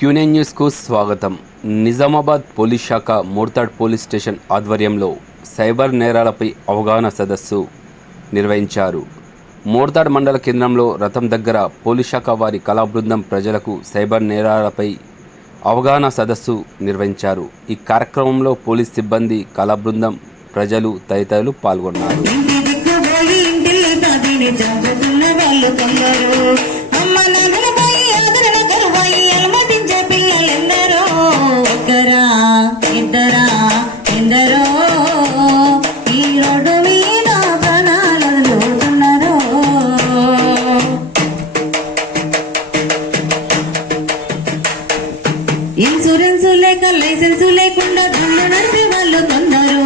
Quinine న్యూస్కు స్వాగతం. Nizamabad police శాఖ మోర్తాడ్ పోలీస్ స్టేషన్ ఆధ్వర్యంలో సైబర్ నేరాలపై అవగాహన సదస్సు నిర్వహించారు. మోర్తాడ్ మండల కేంద్రంలో రథం దగ్గర పోలీస్ శాఖ వారి కళాబృందం ప్రజలకు సైబర్ నేరాలపై అవగాహన సదస్సు నిర్వహించారు. ఈ కార్యక్రమంలో పోలీస్ సిబ్బంది, కళాబృందం, ప్రజలు తదితరులు పాల్గొన్నారు. ఇన్సూరెన్స్ లేక లైసెన్స్ లేకుండా దున్ను నడిచే వాళ్ళు కొందరు,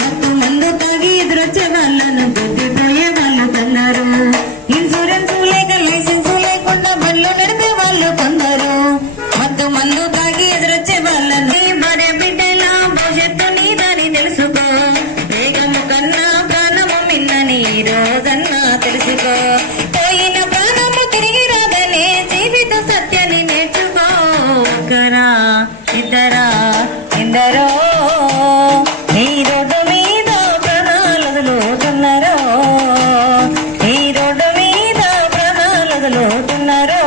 మత్తు మందు తాగి ఎదురొచ్చే వాళ్ళను గుద్దిపోయే వాళ్ళు కొందరు. ఇన్సూరెన్స్ లేక లైసెన్స్ లేకుండా బండ్లు నడిపే వాళ్ళు కొందరు, మత్తు మందు తాగి ఎదురొచ్చే వాళ్ళని భార్య బిడ్డల భవిష్యత్తు నీదని తెలుసుకో. వేగము కన్నా ప్రాణము మిన్నని ఈ రోజన్నా తెలుసుకో. పోయిన ప్రాణము తిరిగి రాదనే జీవిత సత్యాన్ని నేర్చుకో. ఒకరా ఇద్దరా ఎందరో ఈ రోడ్డు మీద ప్రాణాలు వదులుతున్నారో, ఈ రోడ్డు మీద ప్రాణాలు వదులుతున్నారో,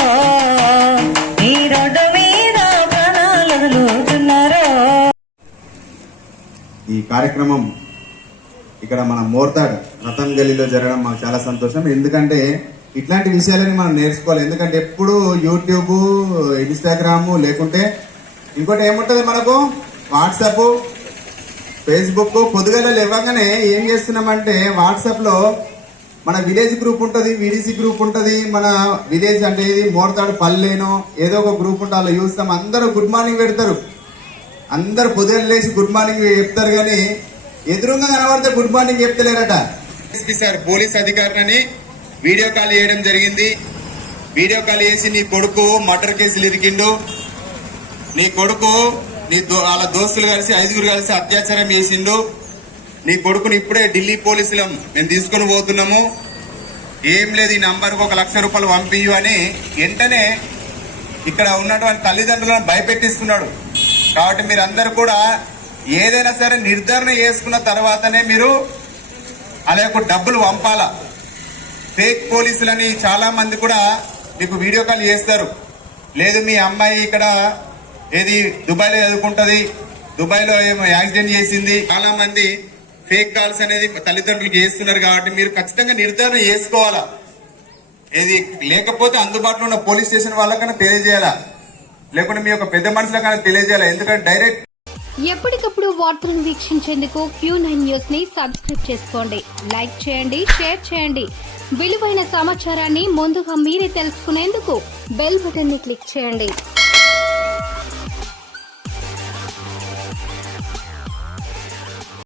ఈ రోడ్డు మీద ప్రాణాలు వదులుతున్నారో. ఈ కార్యక్రమం ఇక్కడ మన మోర్తాడ్ రతన్ గలీలో జరగడం మాకు చాలా సంతోషం. ఎందుకంటే ఇట్లాంటి విషయాలని మనం నేర్చుకోవాలి. ఎందుకంటే ఎప్పుడు యూట్యూబ్, ఇన్స్టాగ్రామ్, లేకుంటే ఇంకోటి ఏముంటుంది మనకు వాట్సాప్, ఫేస్బుక్. పొద్దుగల లేవగానే ఏం చేస్తున్నామంటే వాట్సాప్లో మన విలేజ్ గ్రూప్ ఉంటుంది, విడిసి గ్రూప్ ఉంటుంది. మన విలేజ్ అంటే ఇది మోర్తాడు పల్లెనో ఏదో ఒక గ్రూప్ ఉంటుంది, అలా చూస్తాం. అందరూ గుడ్ మార్నింగ్ పెడతారు, అందరు పొద్దుగల లేచి గుడ్ మార్నింగ్ చెప్తారు, కానీ ఎదురుగా కనబడితే గుడ్ మార్నింగ్ చెప్తలేరట. సార్ పోలీస్ అధికారులని వీడియో కాల్ చేయడం జరిగింది. వీడియో కాల్ చేసి నీ కొడుకు మర్డర్ కేసులు ఇరికిండు, నీ కొడుకు వాళ్ళ దోస్తులు కలిసి 5గురు కలిసి అత్యాచారం చేసిండు, నీ కొడుకుని ఇప్పుడే ఢిల్లీ పోలీసులు మేము తీసుకుని పోతున్నాము, ఏం లేదు ఈ నంబర్కు 1 లక్ష రూపాయలు పంపియు అని వెంటనే ఇక్కడ ఉన్నటువంటి తల్లిదండ్రులను భయపెట్టిస్తున్నాడు. కాబట్టి మీరందరూ కూడా ఏదైనా సరే నిర్ధారణ చేసుకున్న తర్వాతనే మీరు అలా డబ్బులు పంపాలా. ఫేక్ పోలీసులని చాలా మంది కూడా మీకు వీడియో కాల్ చేస్తారు. లేదు మీ అమ్మాయి ఇక్కడ ఏది దుబాయ్లో చదువుకుంటది, దుబాయ్లో ఏమో యాక్సిడెంట్ చేసింది, చాలా మంది ఫేక్ కాల్స్ అనేది తల్లిదండ్రులకు చేస్తున్నారు. కాబట్టి మీరు ఖచ్చితంగా నిర్ధారణ చేసుకోవాలా. ఏది లేకపోతే అందుబాటులో ఉన్న పోలీస్ స్టేషన్ వాళ్ళకన్నా తెలియజేయాలా, లేకుంటే మీ యొక్క పెద్ద మనుషులకన్నా తెలియజేయాలా. ఎందుకంటే డైరెక్ట్ ఎప్పటికప్పుడు వార్తలను వీక్షించేందుకు Q9 న్యూస్ ని సబ్స్క్రైబ్ చేసుకోండి, లైక్ చేయండి, షేర్ చేయండి. విలువైన సమాచారాన్ని ముందుగా మీరే తెలుసుకునేందుకు బెల్ బటన్ ని క్లిక్ చేయండి.